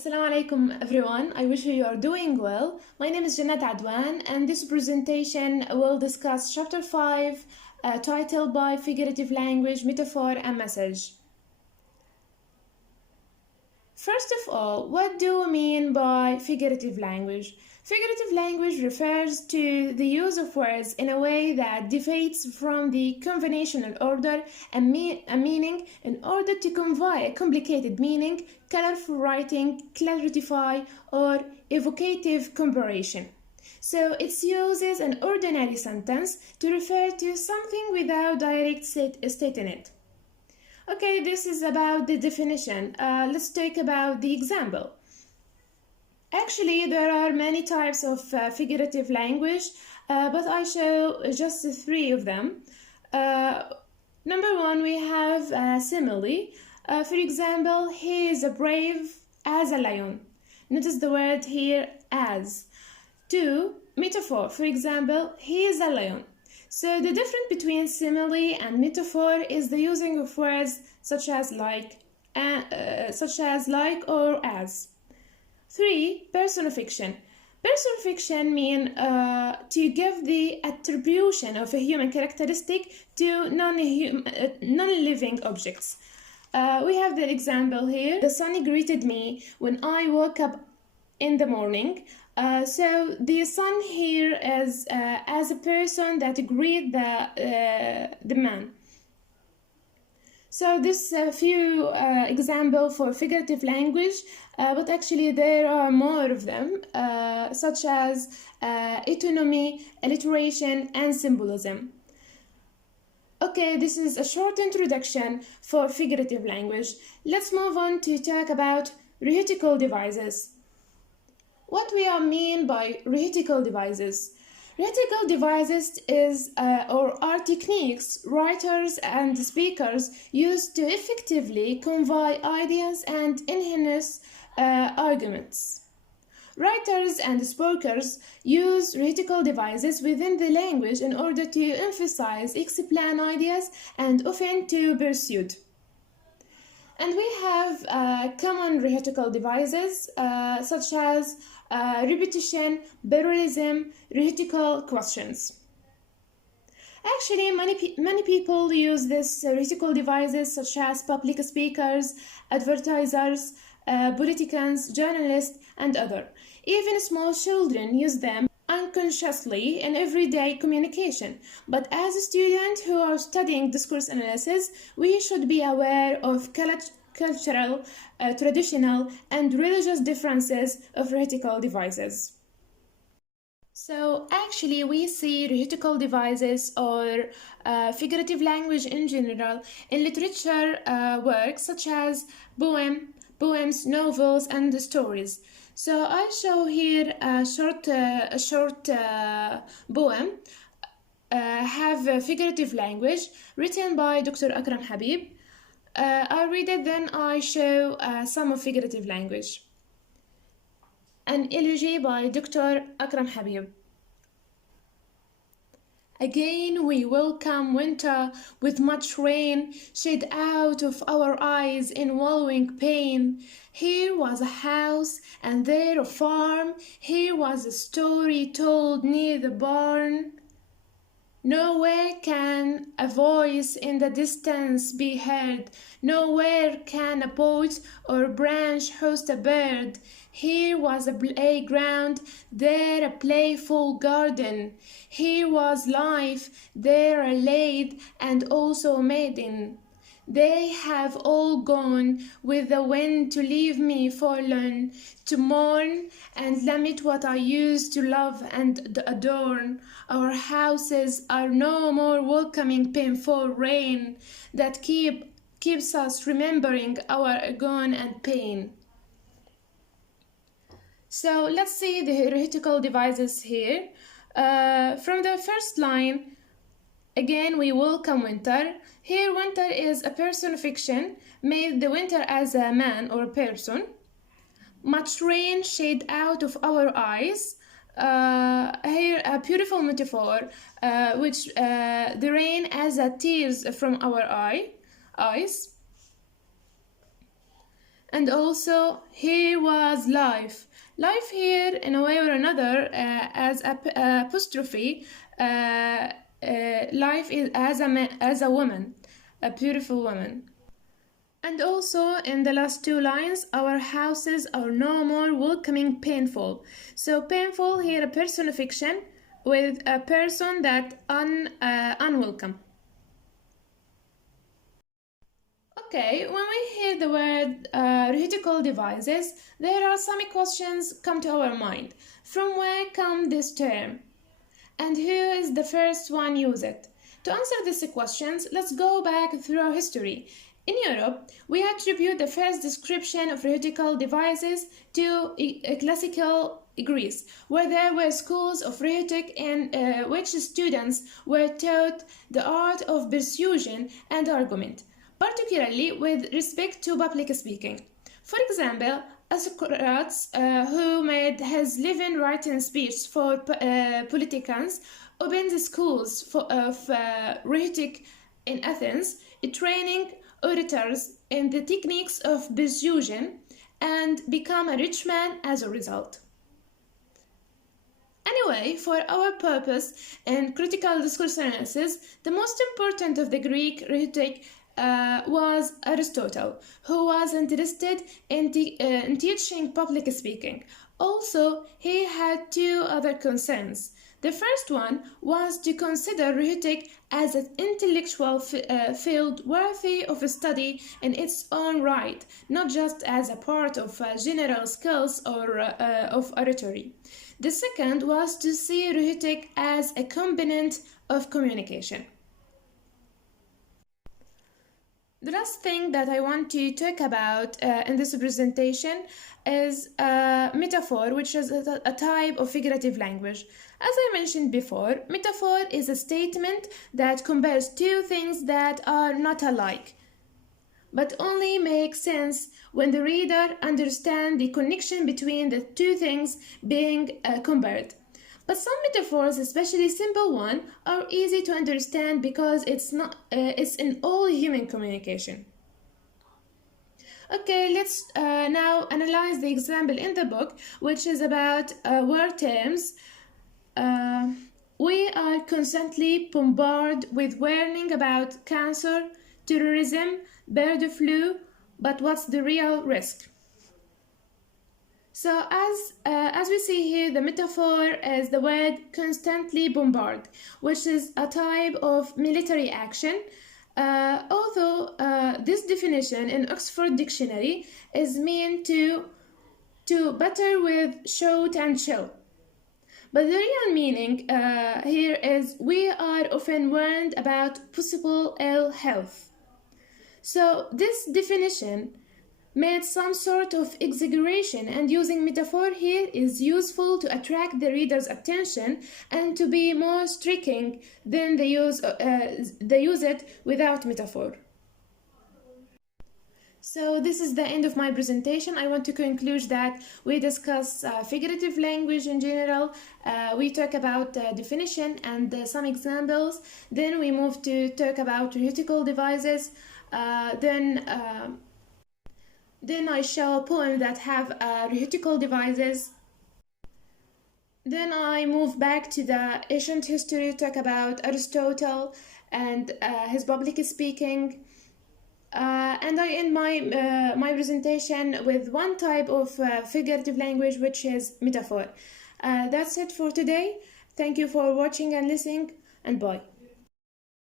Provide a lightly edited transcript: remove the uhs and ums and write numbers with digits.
Assalamu alaikum everyone. I wish you are doing well. My name is Jannat Adwan and this presentation will discuss chapter 5 titled by Figurative Language, Metaphor and Message. First of all, what do we mean by figurative language? Figurative language refers to the use of words in a way that deviates from the conventional order and meaning in order to convey a complicated meaning, colorful writing, clarify, or evocative comparison. So it uses an ordinary sentence to refer to something without direct stating it. Okay, this is about the definition. Let's talk about the example. Actually, there are many types of figurative language, but I show just 3 of them. Number 1, we have simile. For example, he is brave as a lion. Notice the word here, as. 2, metaphor. For example, he is a lion. So the difference between simile and metaphor is the using of words such as like or as. 3, personification. Personification means to give the attribution of a human characteristic to non-living objects. We have the example here. The sun greeted me when I woke up in the morning. So the sun here is as a person that greet the man. So this few example for figurative language, but actually there are more of them, such as etonymy, alliteration, and symbolism. Okay, this is a short introduction for figurative language. Let's move on to talk about rhetorical devices. What we mean by rhetorical devices? Rhetorical devices are techniques writers and speakers use to effectively convey ideas and enhance arguments. Writers and speakers use rhetorical devices within the language in order to emphasize, explain ideas, and often to pursue. And we have common rhetorical devices such as repetition, parallelism, rhetorical questions. Actually, many people use these rhetorical devices such as public speakers, advertisers, politicians, journalists, and others. Even small children use them unconsciously in everyday communication. But as students who are studying discourse analysis, we should be aware of cultural, traditional, and religious differences of rhetorical devices. So actually we see rhetorical devices or figurative language in general in literature works such as poems, novels, and stories. So I show here a short poem have a figurative language written by Dr. Akram Habib. I read it, then I show some of figurative language. An elegy by Dr. Akram Habib. Again we welcome winter with much rain shed out of our eyes in wallowing pain. Here was a house and there a farm. Here was a story told near the barn. Nowhere can a voice in the distance be heard. Nowhere can a poet or branch host a bird. Here was a playground, there a playful garden. Here was life, there a lad and also a maiden. They have all gone with the wind to leave me forlorn, to mourn and lament what I used to love and adorn. Our houses are no more welcoming painful rain that keeps us remembering our gone and pain. So let's see the rhetorical devices here. From the first line, again we welcome winter. Here winter is a personification, made the winter as a man or a person. Much rain shed out of our eyes. Here a beautiful metaphor, which the rain as a tears from our eyes. And also, here was life. Life here, in a way or another, as apostrophe, life is as a woman, a beautiful woman. And also, in the last two lines, our houses are no more welcoming painful. So, painful here, a personification with a person that unwelcome. Okay, when we hear the word rhetorical devices, there are some questions come to our mind. From where come this term? And who is the first one use it? To answer these questions, let's go back through our history. In Europe, we attribute the first description of rhetorical devices to classical Greece, where there were schools of rhetoric in which students were taught the art of persuasion and argument, particularly with respect to public speaking. For example, Socrates, who made his living writing speech for politicians, opened schools of rhetoric in Athens, training orators in the techniques of persuasion, and become a rich man as a result. Anyway, for our purpose in critical discourse analysis, the most important of the Greek rhetoric was Aristotle, who was interested in teaching public speaking. Also, he had two other concerns. The first one was to consider rhetoric as an intellectual field worthy of study in its own right, not just as a part of general skills or of oratory. The second was to see rhetoric as a component of communication. The last thing that I want to talk about in this presentation is metaphor, which is a type of figurative language. As I mentioned before, metaphor is a statement that compares two things that are not alike, but only make sense when the reader understands the connection between the two things being compared. But some metaphors, especially simple ones, are easy to understand because it's in all human communication. Okay, let's now analyze the example in the book, which is about word terms. We are constantly bombarded with warning about cancer, terrorism, bird flu, but what's the real risk? So as we see here, the metaphor is the word constantly bombard, which is a type of military action. Although this definition in Oxford Dictionary is meant to better with shout and chill. But the real meaning here is we are often warned about possible ill health. So this definition made some sort of exaggeration, and using metaphor here is useful to attract the reader's attention and to be more striking than they use it without metaphor. So this is the end of my presentation. I want to conclude that we discuss figurative language in general. We talk about definition and some examples. Then we move to talk about rhetorical devices. Then I show poems that have rhetorical devices. Then I move back to the ancient history to talk about Aristotle and his public speaking. And I end my presentation with one type of figurative language, which is metaphor. That's it for today. Thank you for watching and listening, and bye.